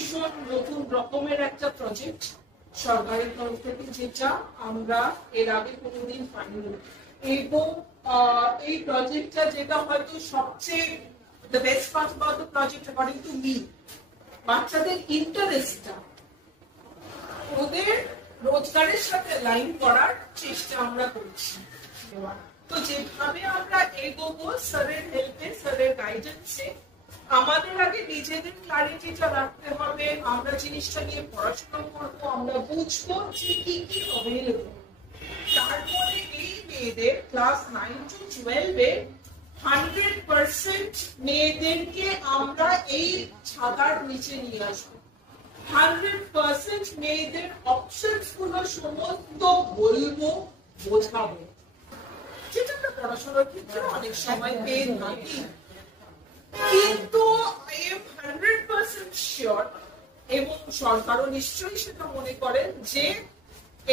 ভীষণ নতুন রকমের একটা প্রজেক্ট সরকারের তরফ থেকে, যেটা আমরা এর আগে কোনোদিন পাইনি। এবং এই প্রজেক্টটা যেটা হয়তো সবচেয়ে the best part about the project according to me, বাচ্চাদের ইন্টারেস্টটা ওদের রোজগারের সাথে লাইন করার চেষ্টা আমরা করছি। তো যেভাবে আমরা এগোবো স্যারের হেল্পে, স্যারের গাইডেন্সে, আমাদের আগে নিজেদের ক্লারিটিটা রাখতে হবে। আমরা জিনিসটা নিয়ে পড়াশোনা করবো, আমরা বুঝবো যে কি কি অ্যাভেলেবল। তারপরে এই মেয়েদের ক্লাস 9 to 12 এ 100% মেয়েদেরকে আমরা এই ছাতার নিচে নিয়ে আসবো। 100% মেয়েদের অপশনস গুলো সমস্ত বলবো, বোঝাবো, যেটা আমরা পড়াশোনার ক্ষেত্রে অনেক সময় পেয়ে থাকি। কিন্তু আই এম 100% শিওর, এবং সরকারও নিশ্চয়ই সেটা মনে করেন, যে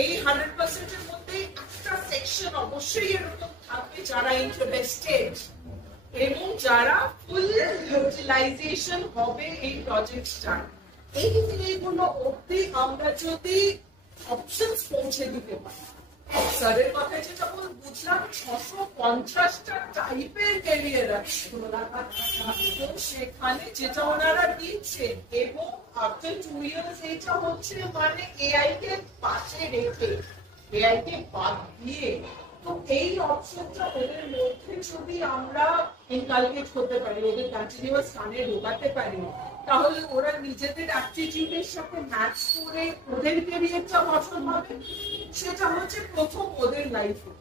এই 100% এর মধ্যে একটা সেকশন অবশ্যই এরকম থাকবে যারা ইন্টারেস্টেড এবং যারা ফুল ইউটিলাইজেশন হবে এই প্রজেক্টটা। এই মেয়েগুলো অবধি আমরা যদি অপশনস পৌঁছে দিতে পারি, স্যারের কথায় যেটা বুঝলাম 650টা টাইপের ক্যারিয়ার আছে সেখানে, যেটা ওনারা দিচ্ছেন। এবং আফটার 2 years এটা হচ্ছে মানে এআই কে পাশে রেখে, এআই কে বাদ দিয়ে। তো এই অপশনটা ওদের মধ্যে যদি আমরা ইনকালকেট করতে পারি, ওদের কন্টিনিউয়াস কানে ঢোকাতে পারি, তাহলে ওরা নিজেদের অ্যাপটিটিউডের সাথে ম্যাচ করে ওদের ক্যারিয়ারটা গঠন হবে। সেটা হচ্ছে প্রথম ওদের লাইফে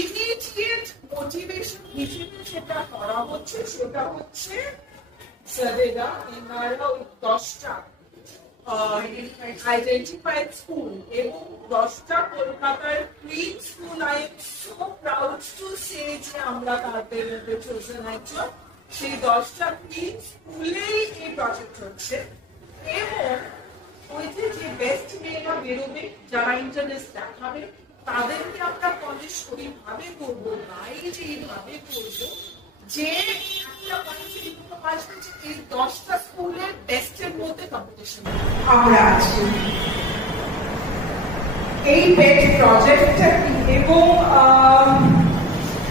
ইমিডিয়েট মোটিভেশন হিসেবে যেটা করা হচ্ছে, সেটা হচ্ছে স্যারেরা এনারা ওই 10টা আইডেন্টিফাইড স্কুল এবং 10টা কলকাতার queen school, I am so proud to say যে আমরা তাদের মধ্যে চোজেন একজন। সেই 10টা কুইন স্কুলেই এই প্রজেক্ট হচ্ছে। এবং ওই যে বেস্ট মেয়েরা বেরোবে, যারা ইন্টারেস্ট দেখাবে, তাদেরকে আমরা পলিশ করি ভাবে করবো না, এই যে এইভাবে করবো যে একটা পলিসি আসবে যে এই 10টা স্কুলের বেস্টের মধ্যে কম্পিটিশন আমরা আছি। এই পেট প্রজেক্টটা এবং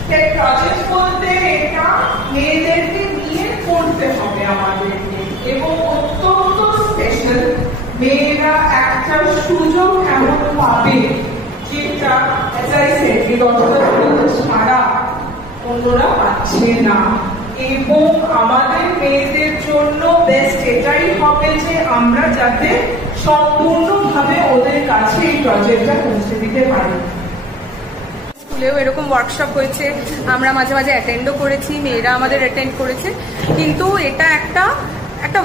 পেট প্রজেক্ট বলতে এটা মেয়েদেরকে নিয়ে করতে হবে আমাদেরকে, এবং অত্যন্ত স্পেশাল। মেয়েরা একটা সুযোগ এমন পাবে যেটা ছাড়া অন্যরা পাচ্ছে না। এবং আমাদের মেয়েদের জন্য বেস্ট এটাই হবে যে আমরা যাতে সম্পূর্ণভাবে ওদের কাছে এই প্রজেক্টটা পৌঁছে দিতে পারি। স্কুলেও এরকম ওয়ার্কশপ হয়েছে, আমরা মাঝে মাঝে অ্যাটেন্ডও করেছি, মেয়েরা আমাদের অ্যাটেন্ড করেছে। কিন্তু এটা একটা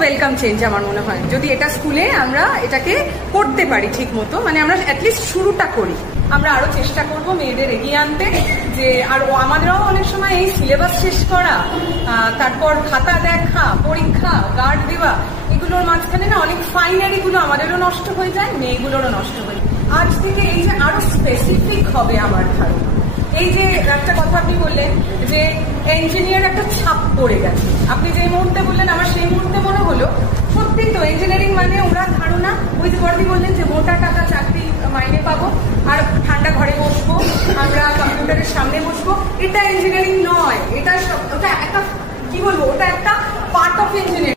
ওয়েলকাম চেঞ্জ আমার মনে হয়, যদি এটা স্কুলে আমরা এটাকে করতে পারি ঠিক মতো, মানে আমরা অ্যাটলিস্ট শুরুটা করি। আমরা আরো চেষ্টা করব মেয়েদের এগিয়ে আনতে, যে আর আমাদেরও অনেক সময় এই সিলেবাস শেষ করা, তারপর খাতা দেখা, পরীক্ষা, গার্ড দেওয়া, এগুলোর মাঝখানে না অনেক ফাইনারি গুলো আমাদেরও নষ্ট হয়ে যায়, মেয়েগুলোরও নষ্ট হয়ে যায়। আজ থেকে এই যে আরো স্পেসিফিক হবে আমার ধারণা। এই যে একটা কথা আপনি বললেন যে ইঞ্জিনিয়ার একটা ছাপ পড়ে গেছে, আপনি যে মুহূর্তে বললেন আমার সেই মুহূর্তে মনে হলো সত্যি তো ইঞ্জিনিয়ারিং মানে ওরা ধারণা, ওই যে বড়দি বললেন যে মোটা টাকা চাকরি মাইনে পাবো আর ঠান্ডা ঘরে বসবো, আমরা কম্পিউটারের সামনে বসবো, এটা ইঞ্জিনিয়ারিং নয়। এটা ওটা একটা কি বলবো, ওটা একটা পার্ট অফ ইঞ্জিনিয়ারিং।